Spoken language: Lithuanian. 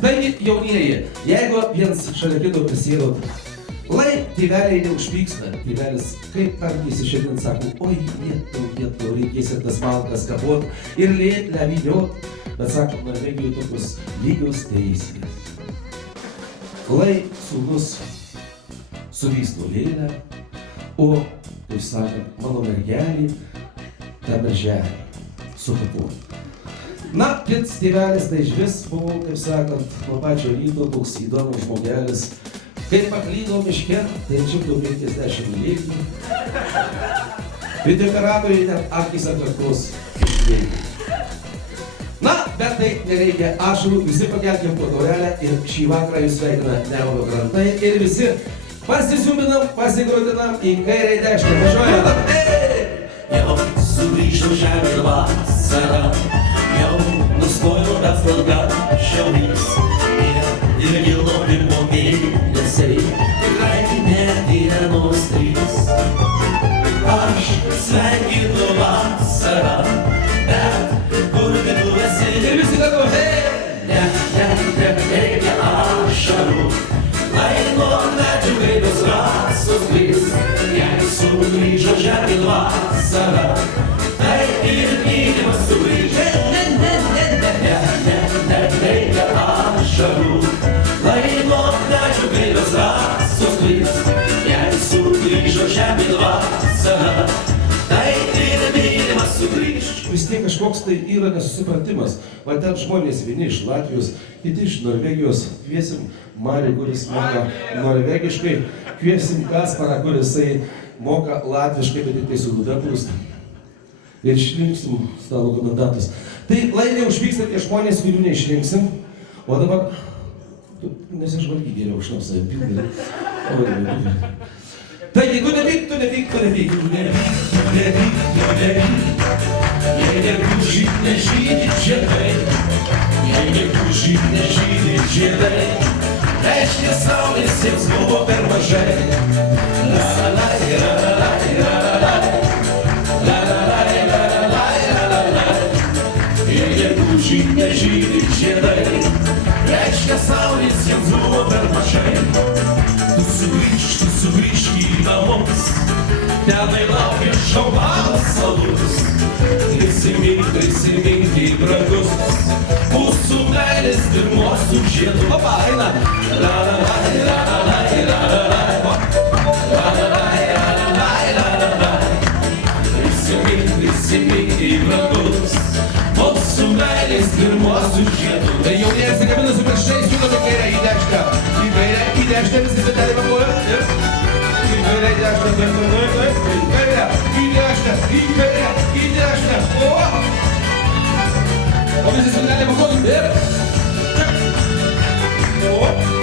Taigi, jaunieji, jeigu viens šalia kito prisėdot, lai tėveliai neužpyksta, tėvelis kaip kartais šiandien sako, oi, vietų, reikės ir tas malkas kapot ir lėtlę vyniot, bet sako, Norvegijoje tokios lygios teisės. Lai sūnus suvystų lėlę, o, taip sakant, mano mergelį, tą berželį sukapot. Na, kits tėvelis tai išvis buvo, taip sakant, nuo pačio ryto toks įdomus žmogelis. Kai paklydo miške, tai 150 lėkų. Videoperatoriai net akys ant kaktos išlėkė. Na, bet tai nereikia ašarų, visi pakelkim po taurelę ir šį vakarą jūs sveikina Nemuno krantai ir visi pasisiuminam, pasigrotinam į kairę dešinę. Važiuojam! Jau sugrįžo žemė vasara, jau nustojo beslanga šiaurys ir gilopimo mėnesiai, tikrai ne dienos trys. Aš sveikinu vasarą, bet kur tu esi? Ir visi kartu, Reikia ašarų, lai nuo medžių gaidos rasos grįs. Jei sugrįžo žemė vasara, tai ir gydymas sugrįž. Reikia ašarų, lai nuo medžių gaidos rasos grįs. Jei sugrįžo žemė vasara, tai ir gydymas sugrįž. vis tiek kažkoks tai yra nesusipratimas. Va ten žmonės vieni iš Latvijos, kiti iš Norvegijos. Kviesim Marį, kuris moka norvegiškai, kviesim Kasparą, kurisai moka latviškai, bet tik tai su dudatus. Ir išrinksim stalo komendantus. Tai lai neužvyksta tie žmonės, kurių neišrinksim. O dabar, tu nesižvalgy geriau už savim pilnai. Taigi, tu nepyk. Jei negrūžyt nežydi žiedai, jei negrūžyt nežydi žiedai, reiškia saulės jiems buvo per mažai. La la la la la la la la la la. Jei negrūžyt nežydi žiedai, reiškia saulės jiems buvo per mažai. Tu sugrįžk į namus, tenai laukia šaubalas salus. Prisimink į brangus mūsų meilės pirmosių žiedų. Opa, eina! La la la la la la la la la. La la la la la la la. Prisimink į brangus mūsų meilės pirmosių žiedų. Tai jau nesikabina su pirščiais, judame kairę į dešinę. Į kairę, į dešinę, visi sėdėlį papuoja. Į kairę, į dešinę, į kairę, į dešinę, į kairę, į dešinę. O visi sėdėlį papuoja. O.